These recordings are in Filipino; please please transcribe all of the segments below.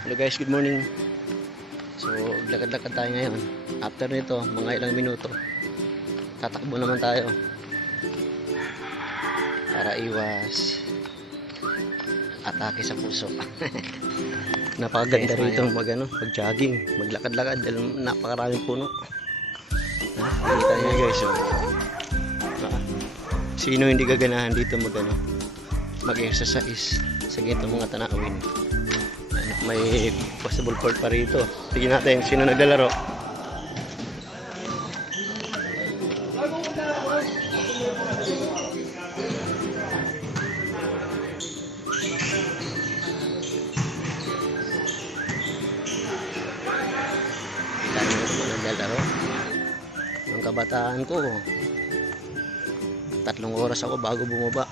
Hello guys, good morning. So, lakad-lakad tayo ngayon. After nito, mga ilang minuto, tatakbo naman tayo para iwas atake sa puso. Napakaganda rito mag-jogging, maglakad-lakad dahil napakaraming puno. Nakita niyo guys, oh. Sino hindi gaganahan dito mag-exercise sa ganitong mga tanawin? May possible court pa rito. Tignan natin sino naglalaro. Dami na naman naglalaro. Ang kabataan ko, 3 oras ako bago bumaba.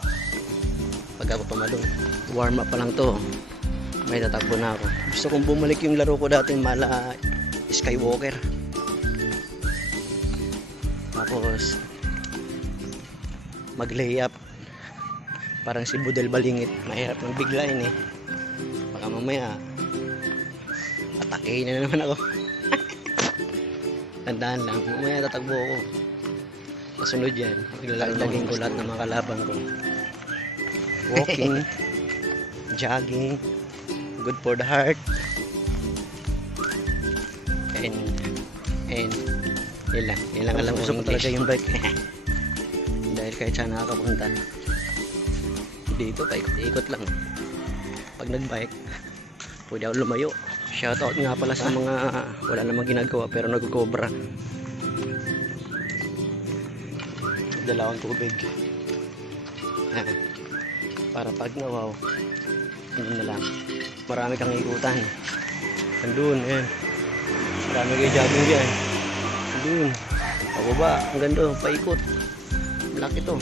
Pag ako tumalong, warm up pa lang to, may tatakbo na ako. Gusto kong bumalik yung laro ko dating mala Skywalker. Tapos mag layup parang si Budel Balingit. Mahirap ng biglain eh. Baka mamaya atakein na naman ako. Tandaan lang, mamaya tatakbo ako. Kasunod yan, maglalaging ko lahat ng mga kalaban ko. Walking, jogging, good for the heart, and yun lang alam ko. Gusto ko talaga yung bike. Dahil kahit saan nakakapunta dito, paikot-ikot lang. Pag nagbike, pwede ako lumayo. Shoutout nga pala sa mga wala namang ginagawa pero nagkukobra. Dala akong tubig para pag nawaw, inom na lang. Marami kang ikutan. Andun, ayan. Marami kayo jogging dyan. Andun. Pababa, ang ganda, paikot. Malaki to.